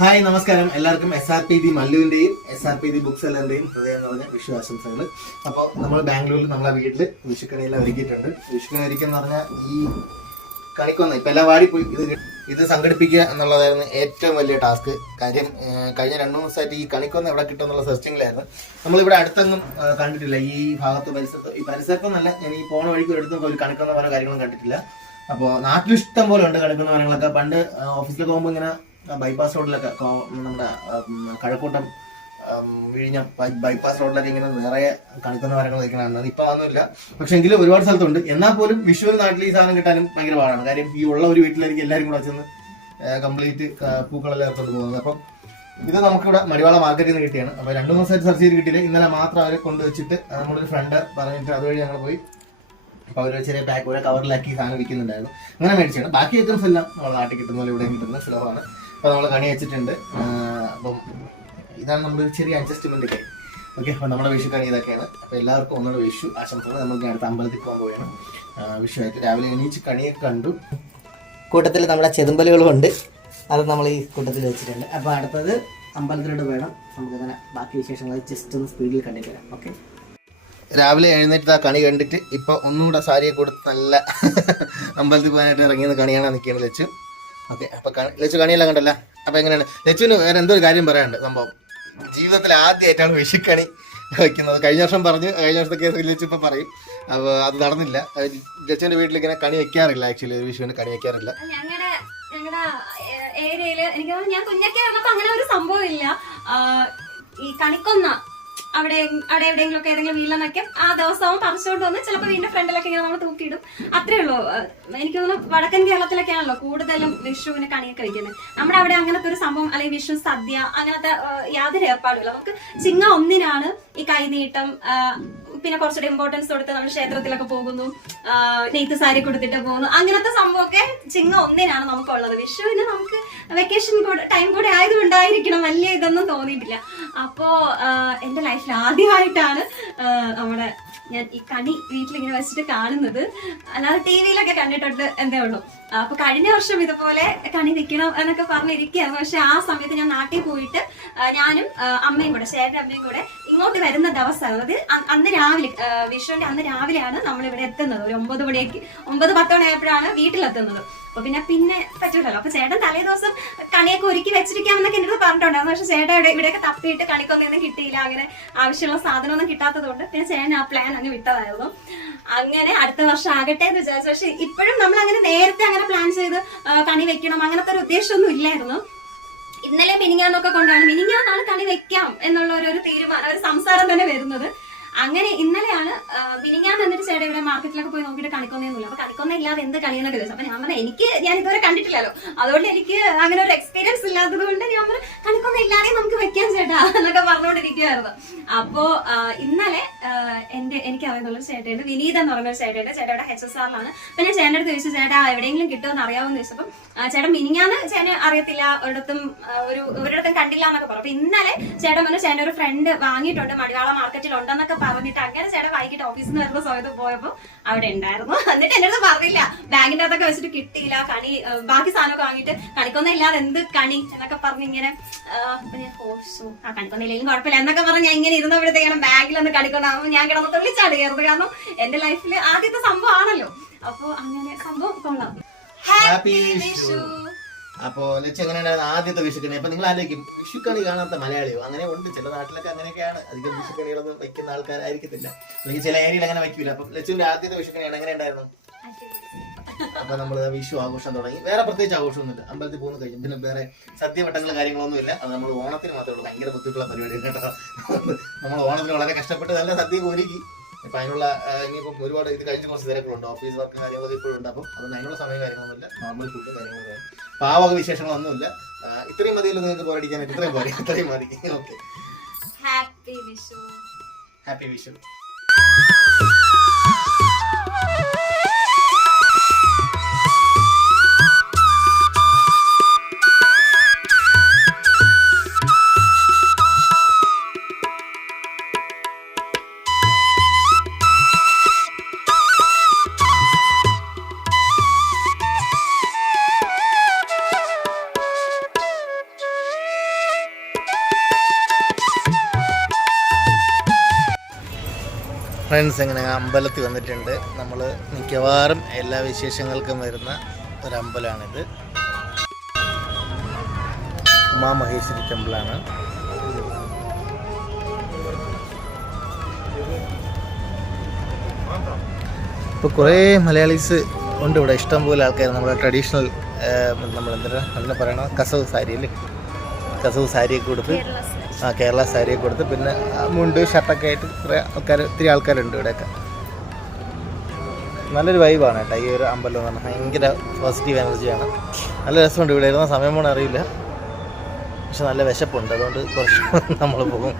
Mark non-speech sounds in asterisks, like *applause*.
Hi നമസ്കാരം. എല്ലാവർക്കും S R P the മല്ലുവിന്റെയും S R P the book സെല്ലറിന്റെയും ഹൃദയം നിറഞ്ഞ വിഷു ആശംസകൾ അപ്പോൾ നമ്മൾ ബാംഗ്ലൂരിൽ നമ്മളെ വീട്ടിൽ വിഷുക്കണിയെല്ലാം ഒരുക്കിയിട്ടുണ്ട്. വിഷുക്കണി ഒരുക്കെന്ന് പറഞ്ഞാൽ ഈ കണിക്കൊന്ന ഇപ്പം എല്ലാം വാടിപ്പോയി. ഇത് ഇത് സംഘടിപ്പിക്കുക എന്നുള്ളതായിരുന്നു ഏറ്റവും വലിയ ടാസ്ക്. കാര്യം കഴിഞ്ഞ രണ്ട് മൂന്ന് ദിവസമായിട്ട് ഈ കണിക്കൊന്ന എവിടെ കിട്ടും എന്നുള്ള സെർച്ചിങ്ങിലായിരുന്നു. നമ്മളിവിടെ അടുത്തൊന്നും കണ്ടിട്ടില്ല. ഈ ഭാഗത്ത് പരിസരത്ത് ഈ പരിസരത്തൊന്നല്ല ഞാൻ ഈ പോണ വഴിക്ക് എടുത്ത് ഒരു കണിക്കൊന്ന പല കാര്യങ്ങളും കണ്ടിട്ടില്ല. അപ്പോൾ നാട്ടിലിഷ്ടം പോലെ ഉണ്ട് കണിക്കുന്ന മരങ്ങളൊക്കെ പണ്ട് ഓഫീസിലൊക്കെ പോകുമ്പോൾ ഇങ്ങനെ ബൈപ്പാസ് റോഡിലൊക്കെ നമ്മുടെ കഴക്കൂട്ടം വിഴിഞ്ഞ ബൈപ്പാസ് റോഡിലൊക്കെ ഇങ്ങനെ നിറയെ കണക്കുന്ന മരങ്ങൾ കാണുന്നത്. ഇപ്പൊ അതൊന്നുമില്ല. പക്ഷെ എങ്കിലും ഒരുപാട് സ്ഥലത്തുണ്ട്. എന്നാൽ പോലും വിഷുവിന് നാട്ടിൽ ഈ സാധനം കിട്ടാനും ഭയങ്കര പാടാണ്. കാര്യം ഈ ഉള്ള ഒരു വീട്ടിലായിരിക്കും എല്ലാവരും കൂടെ ചെന്ന് കംപ്ലീറ്റ് പൂക്കളെല്ലാം ഏർപ്പെട്ട് പോകുന്നത്. അപ്പം ഇത് നമുക്കിവിടെ മടിവാള മാർക്കറ്റിൽ നിന്ന് കിട്ടിയാണ്. അപ്പൊ രണ്ടു ദിവസമായിട്ട് സെർച്ച് ചെയ്ത് കിട്ടിയില്ല. ഇന്നലെ മാത്രം അവരെ കൊണ്ടുവച്ചിട്ട് ഒരു ഫ്രണ്ട് പറഞ്ഞിട്ട് അതുവഴി ഞങ്ങൾ പോയി. അപ്പൊ അവർ ചെറിയ പാക്ക് ഒരു കവറിലാക്കി സാധനം വിൽക്കുന്നുണ്ടായിരുന്നു. അങ്ങനെ മേടിച്ചാണ്. ബാക്കി ഐറ്റംസ് എല്ലാം നമ്മുടെ നാട്ടിൽ കിട്ടുന്ന പോലെ ഇവിടെ കിട്ടുന്ന സുലഭമാണ്. അപ്പൊ നമ്മൾ കണി വെച്ചിട്ടുണ്ട്. അപ്പം ഇതാണ് നമ്മളൊരു ചെറിയ അഡ്ജസ്റ്റ്മെന്റ് ഒക്കെ. ഓക്കെ അപ്പോൾ നമ്മുടെ വിഷു കണി ഇതൊക്കെയാണ്. അപ്പോൾ എല്ലാവർക്കും ഒന്നുകൂടെ വിഷു ആശംസകൾ. നമുക്ക് അടുത്ത അമ്പലത്തിൽ പോകാൻ പോവുകയാണ്. വിഷുവായിട്ട് രാവിലെ എണീച്ച് കണിയൊക്കെ കണ്ടു. കൂട്ടത്തിൽ നമ്മുടെ ചെതുമ്പലുകളും ഉണ്ട്. അത് നമ്മൾ ഈ കൂട്ടത്തിൽ വെച്ചിട്ടുണ്ട്. അപ്പോൾ അടുത്തത് അമ്പലത്തിലോട്ട് വേണം നമുക്കിങ്ങനെ ബാക്കി വിശേഷങ്ങൾ ജസ്റ്റ് ഒന്ന് സ്പീഡിൽ കണ്ടിട്ട് വരാം. ഓക്കെ രാവിലെ എഴുന്നേറ്റ് ആ കണി കണ്ടിട്ട് ഇപ്പോൾ ഒന്നും കൂടെ സാരിയെ കൊടുത്ത് നല്ല അമ്പലത്തിൽ പോകാനായിട്ട് ഇറങ്ങിയത് കണിയാണ് നിൽക്കുന്നത് ലച്ചു ഓക്കെ അപ്പൊ ലച്ചു കണിയെല്ലാം കണ്ടല്ല. അപ്പൊ എങ്ങനെയാണ്? ലച്ചുവിന് വേറെ എന്തോ ഒരു കാര്യം പറയാനുണ്ട്? സംഭവം. ജീവിതത്തിൽ ആദ്യമായിട്ടാണ് വിഷുക്കണി വയ്ക്കുന്നത് കഴിഞ്ഞ വർഷം പറഞ്ഞു കഴിഞ്ഞ വർഷത്തെ കേസ് ലച്ചു ഇപ്പൊ പറയും. അപ്പോൾ അത് നടന്നില്ല. ലച്ചുവിന്റെ വീട്ടിൽ ഇങ്ങനെ കണി വെക്കാറില്ല ആക്ച്വലി വിഷുവിന് കണി വെക്കാറില്ല. ഏരിയയിൽ എനിക്ക് ഞാൻ കുഞ്ഞൊക്കെ വന്നപ്പോ അങ്ങനെ ഒരു സംഭവം ഇല്ല. ഈ കണിക്കൊന്ന അവിടെ അവിടെ എവിടെയെങ്കിലും ഒക്കെ ഏതെങ്കിലും വീട്ടിലെന്നൊക്കെ ആ ദിവസവും പറിച്ചുകൊണ്ട് വന്ന് ചിലപ്പോൾ വീടിന്റെ ഫ്രണ്ടിലൊക്കെ ഇങ്ങനെ നമ്മൾ തൂക്കിയിടും. അത്രേ ഉള്ളൂ. എനിക്ക് തോന്നുന്നു വടക്കൻ കേരളത്തിലൊക്കെയാണല്ലോ കൂടുതലും വിഷുവിന് കണിയൊക്കെ വെക്കുന്നത്. നമ്മുടെ അവിടെ അങ്ങനത്തെ ഒരു സംഭവം അല്ലെങ്കിൽ വിഷു സദ്യ അങ്ങനത്തെ യാതൊരു ഏർപ്പാടുമില്ല. നമുക്ക് ചിങ്ങ ഒന്നിനാണ് ഈ കൈനീട്ടം പിന്നെ കുറച്ചുകൂടി ഇമ്പോർട്ടൻസ് കൊടുത്ത് നമ്മൾ ക്ഷേത്രത്തിലൊക്കെ പോകുന്നു നെയ്ത്ത് സാരി കൊടുത്തിട്ട് പോകുന്നു. അങ്ങനത്തെ സംഭവമൊക്കെ ചിങ്ങ ഒന്നിനാണ് നമുക്കുള്ളത്. വിഷുവിന് നമുക്ക് വെക്കേഷൻ കൂടെ ടൈം കൂടെ ആയതുകൊണ്ടായിരിക്കണം വലിയ ഇതൊന്നും തോന്നിയിട്ടില്ല. അപ്പോ എന്റെ ലൈഫിൽ ആദ്യമായിട്ടാണ് നമ്മുടെ ഞാൻ ഈ കണി വീട്ടിലിങ്ങനെ വെച്ചിട്ട് കാണുന്നത്. അല്ലാതെ ടി വിയിലൊക്കെ കണ്ടിട്ടുണ്ട് എന്തേ ഉള്ളൂ. അപ്പൊ കഴിഞ്ഞ വർഷം ഇതുപോലെ കണി വെക്കണം എന്നൊക്കെ പറഞ്ഞിരിക്കുകയായിരുന്നു പക്ഷെ ആ സമയത്ത് ഞാൻ നാട്ടിൽ പോയിട്ട് ഞാനും അമ്മയും കൂടെ ശേഖരന്റെ അമ്മയും കൂടെ ഇങ്ങോട്ട് വരുന്ന ദിവസമാണ് അത് അന്ന് രാവിലെ വിഷുവിന്റെ അന്ന് രാവിലെയാണ് നമ്മൾ ഇവിടെ എത്തുന്നത്. ഒരു ഒമ്പത് മണിയൊക്കെ ഒമ്പത് പത്ത് മണിയായപ്പോഴാണ് വീട്ടിലെത്തുന്നത്. അപ്പൊ പിന്നെ പിന്നെ പറ്റൂലല്ലോ. അപ്പൊ ചേട്ടൻ തലേ ദിവസം കണിയൊക്കെ ഒരുക്കി വെച്ചിരിക്കാമെന്നൊക്കെ എന്റെ അടുത്ത് പറഞ്ഞിട്ടുണ്ടായിരുന്നു. പക്ഷെ ചേട്ടൻ ഇവിടെ ഇവിടെയൊക്കെ തപ്പിയിട്ട് കണിക്കൊന്നും കിട്ടിയില്ല. അങ്ങനെ ആവശ്യമുള്ള സാധനമൊന്നും കിട്ടാത്തതുകൊണ്ട് പിന്നെ ചേട്ടൻ ആ പ്ലാൻ അങ്ങ് വിട്ടതായിരുന്നു. അങ്ങനെ അടുത്ത വർഷം ആകട്ടെ എന്ന് വിചാരിച്ചു. പക്ഷെ ഇപ്പോഴും നമ്മൾ അങ്ങനെ നേരത്തെ അങ്ങനെ പ്ലാൻ ചെയ്ത് കണി വെക്കണം അങ്ങനത്തെ ഒരു ഉദ്ദേശമൊന്നും ഇല്ലായിരുന്നു. ഇന്നലെ മിനിങ്ങാന്നൊക്കെ കൊണ്ടാണ് മിനിങ്ങാന്നാണ് കണി വെക്കാം എന്നുള്ള ഒരു തീരുമാനം ഒരു സംസാരം തന്നെ വരുന്നത്. അങ്ങനെ ഇന്നലെയാണ് മിനിങ്ങാൻ എന്നിട്ട് ചേട്ടൻ ഇവിടെ മാർക്കറ്റിലൊക്കെ പോയി നോക്കിയിട്ട് കണിക്കൊന്നൊന്നുമില്ല അപ്പൊ കണിക്കൊന്ന ഇല്ലാതെ എന്ത് കണിയെന്നൊക്കെ ചോദിച്ചു അപ്പൊ ഞാൻ പറഞ്ഞു എനിക്ക് ഞാൻ ഇതുവരെ കണ്ടിട്ടില്ലല്ലോ. അതുകൊണ്ട് എനിക്ക് അങ്ങനെ ഒരു എക്സ്പീരിയൻസ് ഇല്ലാത്തത് കൊണ്ട് ഞാൻ പറഞ്ഞു ഇല്ലാതെ നമുക്ക് വെക്കാൻ ചേട്ടാ എന്നൊക്കെ പറഞ്ഞുകൊണ്ടിരിക്കുവായിരുന്നു. അപ്പോ ഇന്നലെ എന്റെ എനിക്ക് അറിയുന്നുള്ള ചേട്ടയുണ്ട് വിനീത എന്ന് പറഞ്ഞ ചേട്ടയുണ്ട് ചേട്ടയുടെ എച്ച് എസ് ആറിലാണ് അപ്പൊ ഞാൻ ചേട്ടന്റെ അടുത്ത് ചോദിച്ചു ചേട്ടാ എവിടെയെങ്കിലും കിട്ടുമെന്ന് അറിയാമെന്ന് ചോദിച്ചപ്പോൾ ചേട്ടൻ മിനിങ്ങാന്ന് ചേട്ടൻ അറിയത്തില്ല ഒരിടത്തും ഒരു ഒരിടത്തും കണ്ടില്ല എന്നൊക്കെ പറഞ്ഞു. അപ്പൊ ഇന്നലെ ചേട്ടൻ പറഞ്ഞു ചേട്ടൻ ഒരു ഫ്രണ്ട് വാങ്ങിയിട്ടുണ്ട് മടിവാള മാർക്കറ്റിൽ ഉണ്ടെന്നൊക്കെ പറഞ്ഞിട്ട് അങ്ങനെ ചേട്ടൻ വൈകിട്ട് ഓഫീസിൽ നിന്ന് വരുന്ന സമയത്ത് പോയപ്പോൾ അവിടെ ഉണ്ടായിരുന്നു. എന്നിട്ട് എന്നോട് പറഞ്ഞില്ല. ബാങ്കിന്റെ അകത്തൊക്കെ വെച്ചിട്ട് കിട്ടിയില്ല കണി ബാക്കി സാധനമൊക്കെ വാങ്ങിയിട്ട് കണിക്കൊന്നും ഇല്ലാതെ എന്ത് കണി? എന്നൊക്കെ പറഞ്ഞ് ഇങ്ങനെ ശ്ശോ, ആ കണിക്കൊന്നില്ലെങ്കിലും കുഴപ്പമില്ല. എന്നൊക്കെ പറഞ്ഞ് ഞാൻ ഇങ്ങനെ ഇരുന്നപ്പോഴത്തേക്കാണ് ബാഗിലൊന്ന് കണിക്കൊണ്ടാകുമ്പോൾ ഞാൻ കിടന്ന് തുള്ളിച്ചാടുകയായിരുന്നു കാരണം എന്റെ ലൈഫിൽ ആദ്യത്തെ സംഭവം ആണല്ലോ അപ്പൊ അങ്ങനെ സംഭവം കൊള്ളാം. ഹാപ്പി വിഷു അപ്പോ ലക്ഷ്യം എങ്ങനെയാണ് ആദ്യത്തെ വിഷുക്കണി? അപ്പൊ നിങ്ങൾ ആലോചിക്കും വിഷുക്കണി കാണാത്ത മലയാളിയോ? അങ്ങനെ ഉണ്ട്. ചില നാട്ടിലൊക്കെ അങ്ങനെയൊക്കെയാണ്. അധികം വിഷുക്കണികളൊന്നും വെക്കുന്ന ആൾക്കാരായിരിക്കത്തില്ല. അല്ലെങ്കിൽ ചില ഏരിയയിൽ അങ്ങനെ വെക്കില്ല അപ്പൊ ലച്ചുവിന്റെ ആദ്യത്തെ വിഷുക്കണിയാണ് എങ്ങനെ ഉണ്ടായിരുന്നു അപ്പൊ നമ്മൾ വിഷു ആഘോഷം തുടങ്ങി. വേറെ പ്രത്യേകിച്ച് ആഘോഷമൊന്നുമില്ല. അമ്പലത്തിൽ പോകുന്ന കഴിഞ്ഞു പിന്നെ വേറെ സദ്യവട്ടങ്ങളും കാര്യങ്ങളൊന്നും ഇല്ല അത് നമ്മൾ ഓണത്തിന് മാത്രമേ ഉള്ളൂ. ഭയങ്കര ബുദ്ധിമുട്ടുള്ള പരിപാടി കേട്ടോ. നമ്മൾ ഓണത്തിന് വളരെ കഷ്ടപ്പെട്ട് നല്ല സദ്യ ഒരുക്കി. ഇപ്പൊ അതിനുള്ള ഇനിയിപ്പം ഒരുപാട് ഇത് കഴിഞ്ഞ കുറച്ച് തിരക്കുകളുണ്ട് ഓഫീസ് വർക്ക് കാര്യങ്ങളൊക്കെ ഇപ്പോഴും ഉണ്ട്. അപ്പം അതൊന്നും അതിനുള്ള സമയം കാര്യങ്ങളൊന്നുമില്ല. നോർമൽ ഫുഡ് കാര്യങ്ങളൊക്കെ പാവക വിശേഷങ്ങളൊന്നുമില്ല. ഇല്ല ഇത്രയും മതിയല്ലോ നിങ്ങൾക്ക് പോരടിക്കാനായിട്ട് ഇത്രയും പോരെ ഇത്രയും മതി. Okay happy Vishu. Happy Vishu. Friends ഇങ്ങനെ അമ്പലത്തിൽ വന്നിട്ടുണ്ട്. നമ്മൾ മിക്കവാറും എല്ലാ വിശേഷങ്ങൾക്കും വരുന്ന ഒരു അമ്പലമാണിത് ഉമാമഹേശ്വരി ടെമ്പിളാണ്. ഇപ്പോൾ കുറേ മലയാളീസ് ഉണ്ട് ഇവിടെ. ഇഷ്ടം പോലെ ആൾക്കാർ നമ്മുടെ ട്രഡീഷണൽ നമ്മൾ എന്താ അതിനെ പറയണ കസവ് സാരി അല്ലേ? കസവ് സാരിയൊക്കെ കൊടുത്ത് കേരള സാരിയൊക്കെ കൊടുത്ത് പിന്നെ മുണ്ട് ഷർട്ടൊക്കെ ആയിട്ട് കുറേ ആൾക്കാർ ഒത്തിരി ആൾക്കാരുണ്ട് ഇവിടെയൊക്കെ. നല്ലൊരു വൈബാണ് കേട്ടോ ഈ ഒരു അമ്പലം എന്ന് പറഞ്ഞാൽ. ഭയങ്കര പോസിറ്റീവ് എനർജിയാണ് നല്ല രസമുണ്ട് ഇവിടെ ഇരുന്ന. സമയം പോകണം അറിയില്ല. പക്ഷെ നല്ല വിശപ്പുണ്ട്. അതുകൊണ്ട് കുറച്ച് *laughs* നമ്മൾ പോകും.